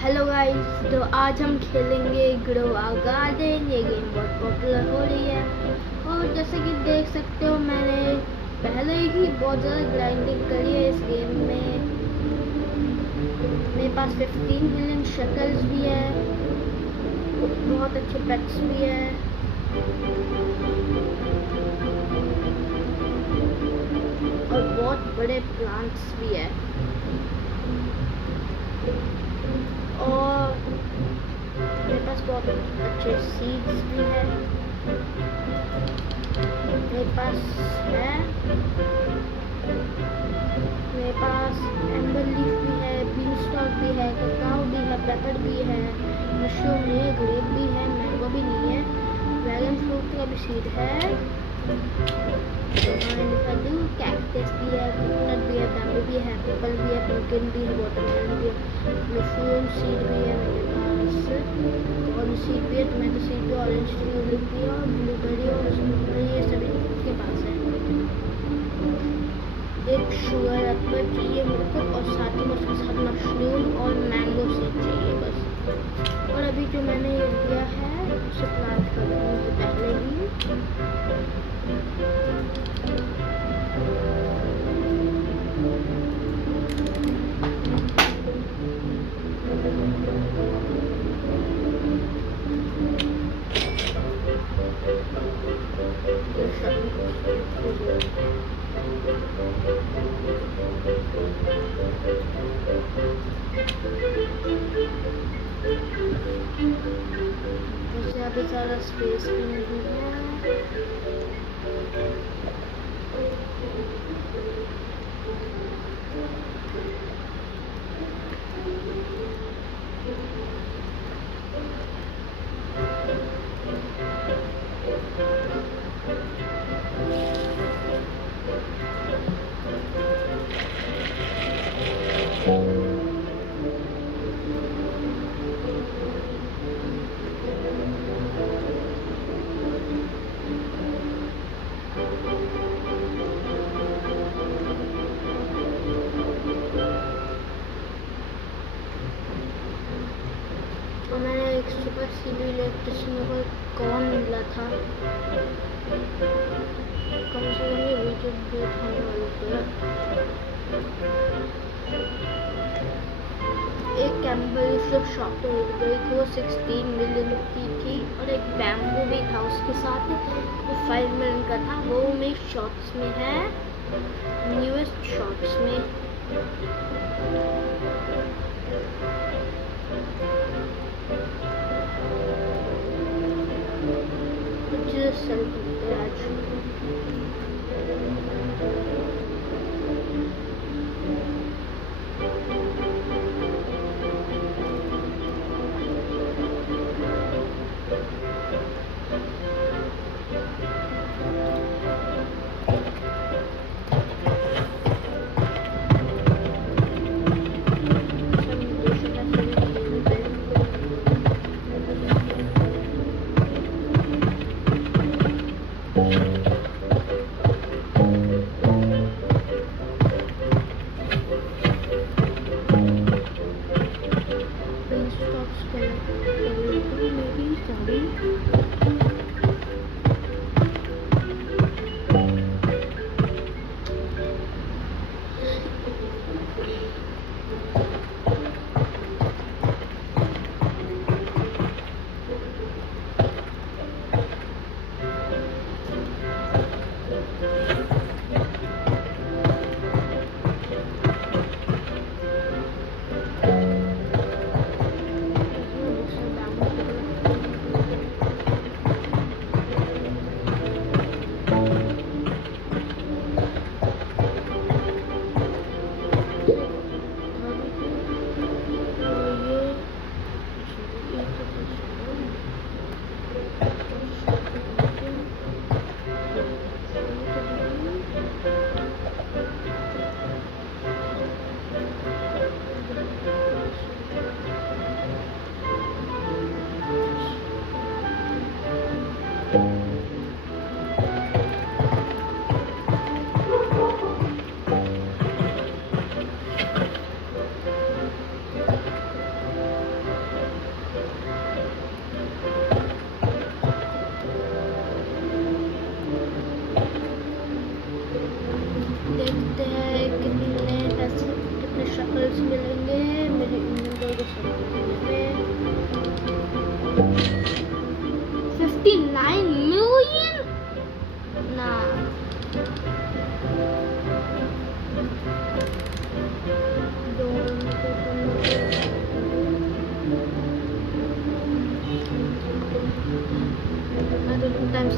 Hello guys, तो आज हम खेलेंगे ग्रोवा गार्डन। ये गेम बहुत पॉपुलर हो रही है और जैसे कि देख सकते हो मैंने पहले ही बहुत ज़्यादा ग्राइंडिंग करी है इस गेम में। मेरे पास 15 मिलियन शटल्स भी है, बहुत अच्छे पेट्स भी है और बहुत बड़े प्लांट्स भी है और मेरे पास बहुत अच्छे सीड्स भी है। मेरे पास है मेरे पास एम्बर लीफ भी है, बीन स्टॉक भी है, ककाओ भी है, पेपर भी है, मशरूम नहीं है, ग्रेप भी है, मैंगो भी नहीं है, ड्रैगन फ्रूट का भी सीड है, कैक्टस भी है, कोकोनट भी है, बैम्बू भी है, पीपल भी है, पुम्पकिन भी है, वाटरमेलन भी है, मशरूम सीड भी है मेरे पास, कॉर्न सीड भी है, टोमेटो सीड भी, ऑरेंज ट्यूलिप भी है और ब्लूबेरी और ये सभी के पास है। एक शुगर एप्पल चाहिए मेरे को और साथ ही उसके साथ मशरूम और मैंगो सीड चाहिए बस। और अभी जो मैंने ये लिया है उसे प्लांट कर दूँगी पहले ही। मुझे अभी ज़्यादा स्पेस भी नहीं है। और मैंने एक सुपर सीडी इलेक्ट्रिशियन को कौन मिला था, कम से कम ये वीडियो दिखाने वाले थे। एक कैम्बल फ्लिप शॉप तो हो गई थी, वो 16 मिलियन की थी और एक बैम्बू भी था उसके साथ, वो 5 मिलियन का था। वो मेरे शॉर्ट्स में है, न्यूएस्ट शॉर्ट्स में। कुछ सेल करते हैं आज।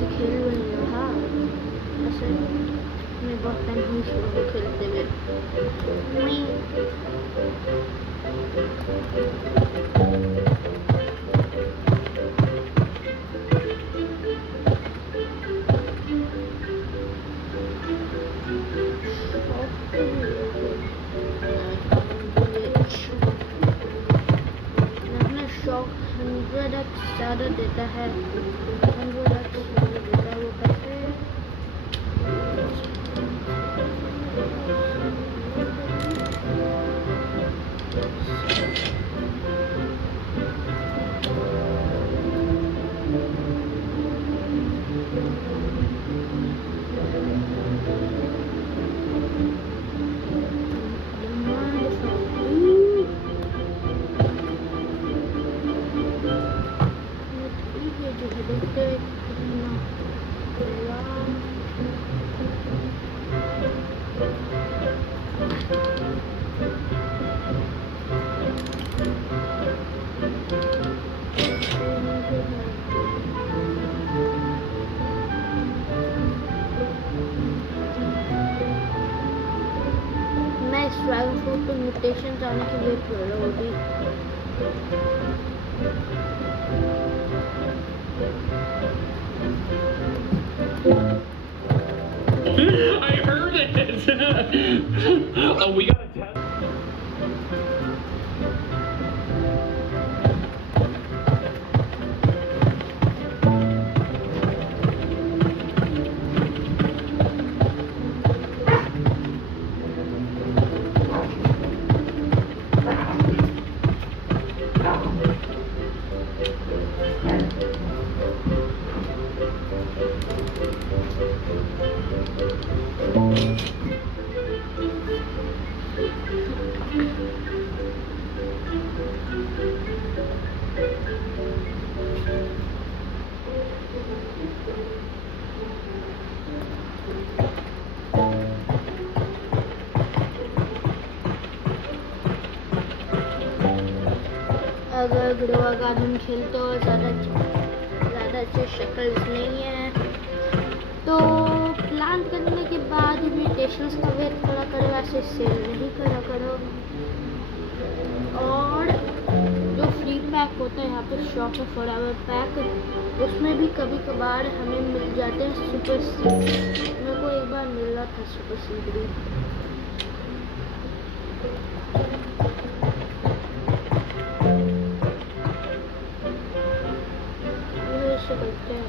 से खेल भी नहीं रहा। ऐसे मैं बहुत टाइम हुई शुरू को खेलते हुए। मैं अपना शौक 100x ज़्यादा देता है। 100x ज़्यादा देता है वो कैसे? मैं इस ड्रैगन फ्रूट पे म्यूटेशन जाने की वेट कर रहा हूँ अभी। I heard it. Oh, we gotta test. अगर ग्रोआ गार्डन खेलते हो ज़्यादा अच्छे शक्ल्स नहीं है तो प्लांट करने के बाद म्यूटेशंस का वेट करा करो, ऐसे सेल नहीं करा करो। और जो फ्री पैक होता है यहाँ पे शॉप है फॉरएवर पैक, उसमें भी कभी कभार हमें मिल जाते हैं सुपर सीड। मेरे को एक बार मिल रहा था सुपर सीड भी। करते हैं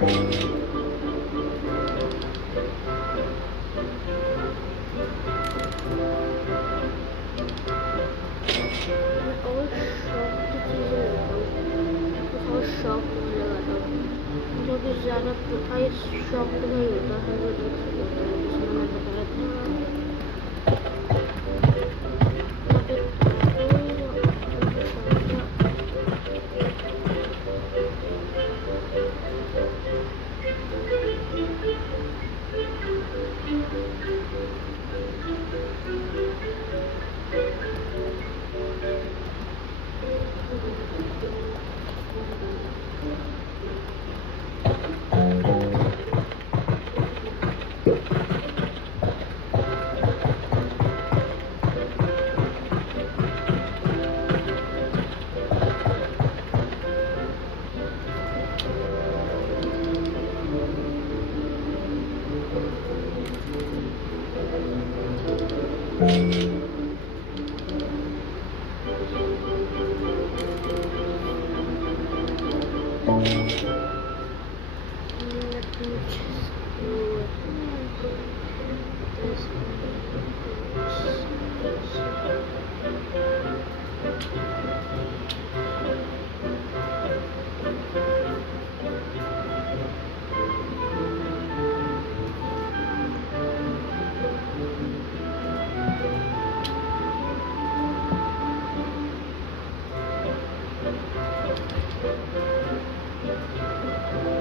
और शौक की चीज़ें लेता हूँ, कुछ और शौक नहीं लगाता हूँ, जो कि ज़्यादा प्राइस शौक तो नहीं होता है, 100 रुपीज़ होता है, जिसमें मैं बताया था।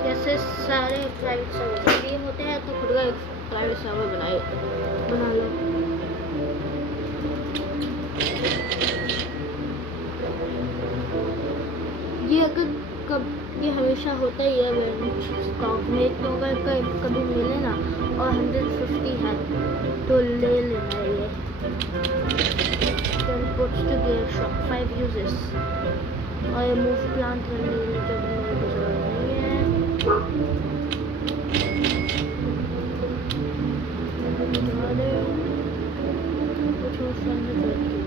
जैसे सारे प्राइवेट सर्वर फ्री होते हैं तो खुद का एक प्राइवेट सर्वर बना लो। ये अगर ये हमेशा होता ही है स्टॉक में, तो अगर कभी मिले ना और 150 है तो ले लेना है ये। Then put to gear shop 5 uses और ये मूव प्लांट करने के लिए जब मेरे को जरूरत नहीं है। कुछ और करने देती हूँ।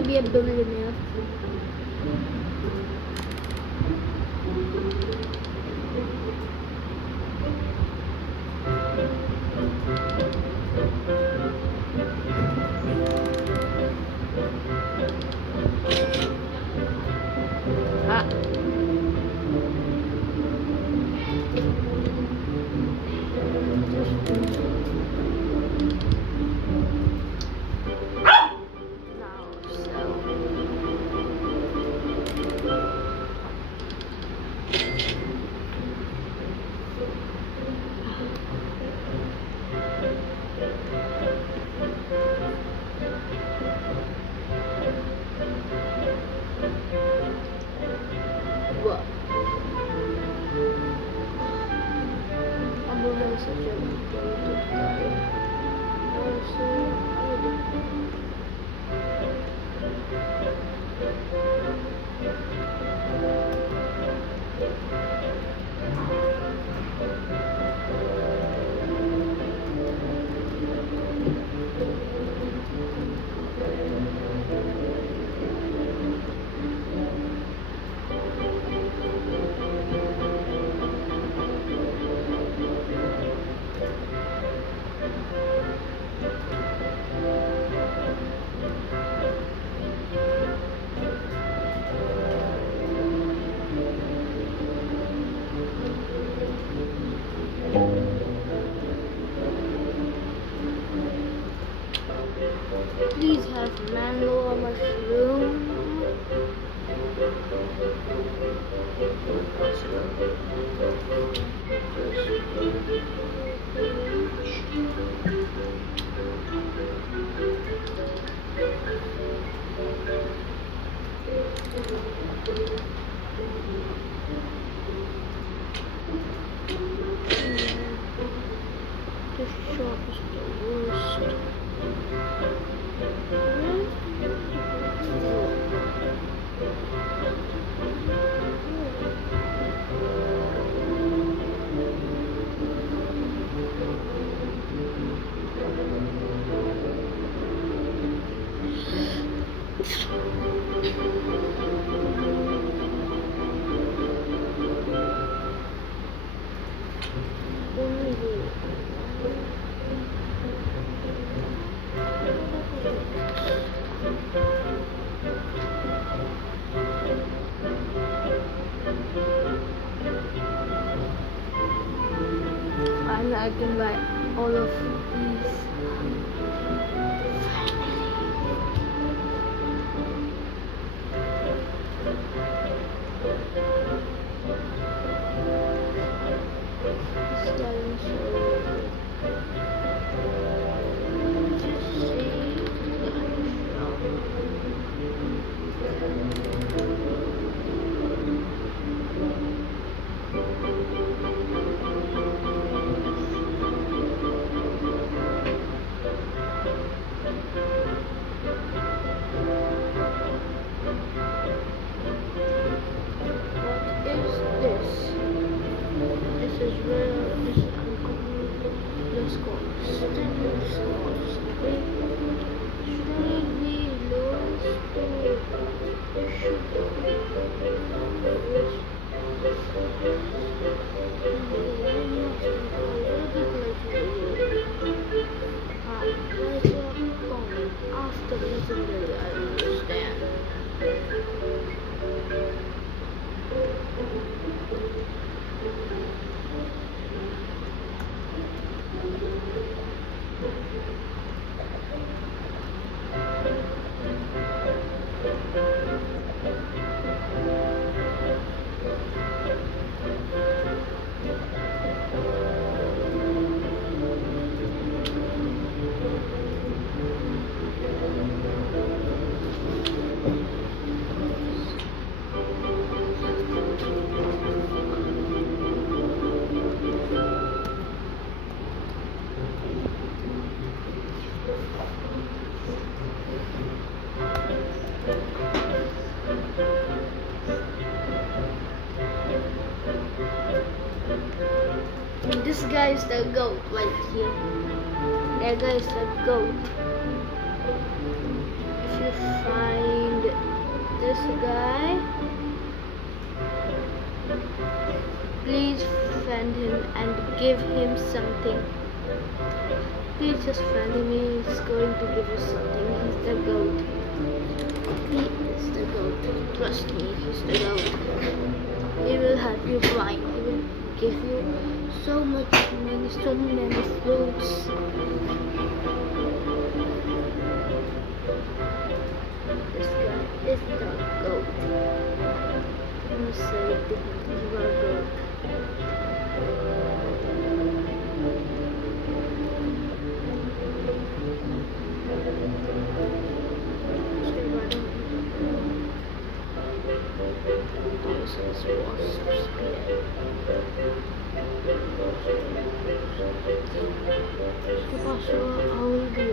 wanna be a billionaire. Ah. Now, what? Abu has such a good guy. Also, please have mango mushroom. This shop is the worst. And I can buy all of these. After legendary, I understand. This guy is the goat right here. That guy is the goat. If you find this guy. Please friend him and give him something. Please just friend him. He's going to give you something. He's the goat. He is the goat. Trust me, he's the goat. He will help you blind. He will give you so many fruits. This guy is the goat. I'm gonna say to him, you are a goat. I will be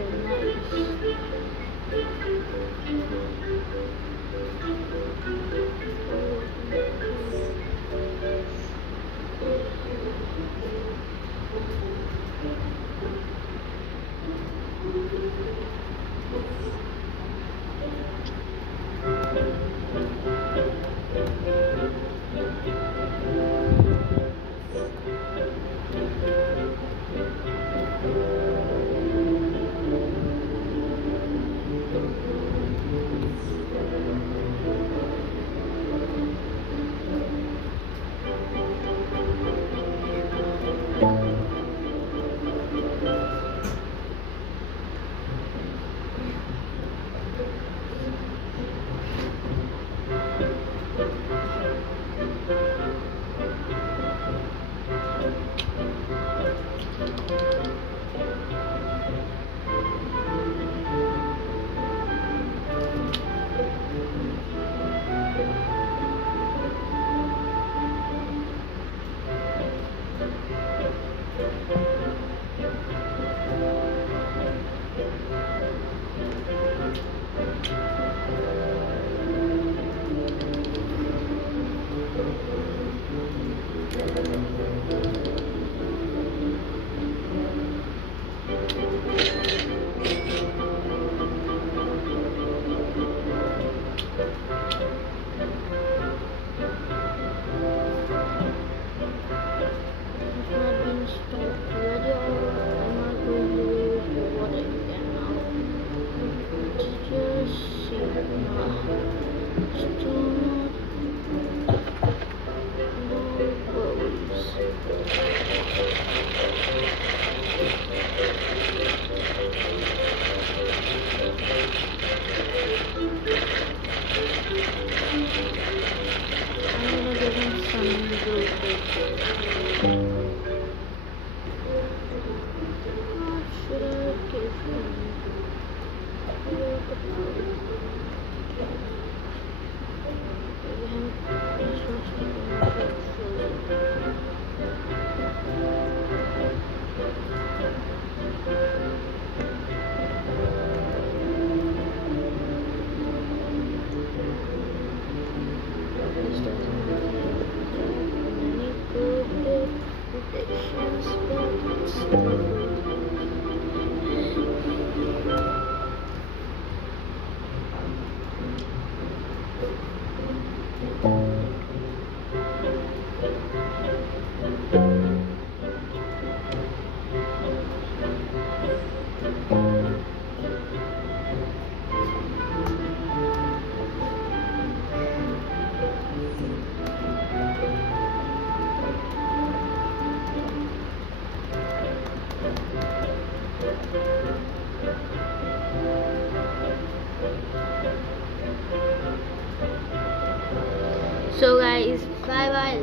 So guys, bye bye.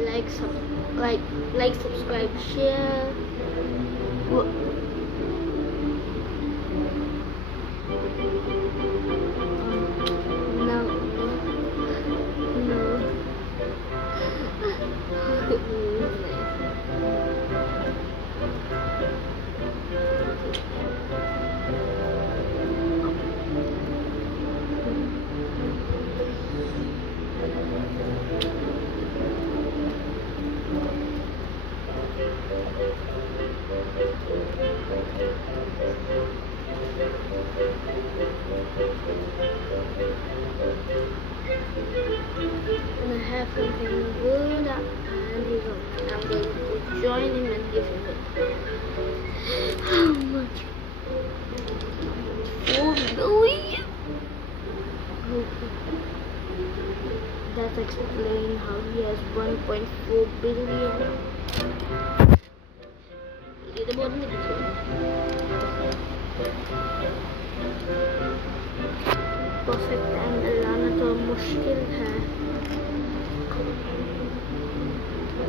Like, subscribe, share. No. something good, and I'm going to join him and give him it. How much? 4 billion? Okay. That explains how he has 1.4 billion. Leaderboard में देखिए. Perfect angle लाना तो मुश्किल है.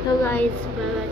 So guys, bye bye,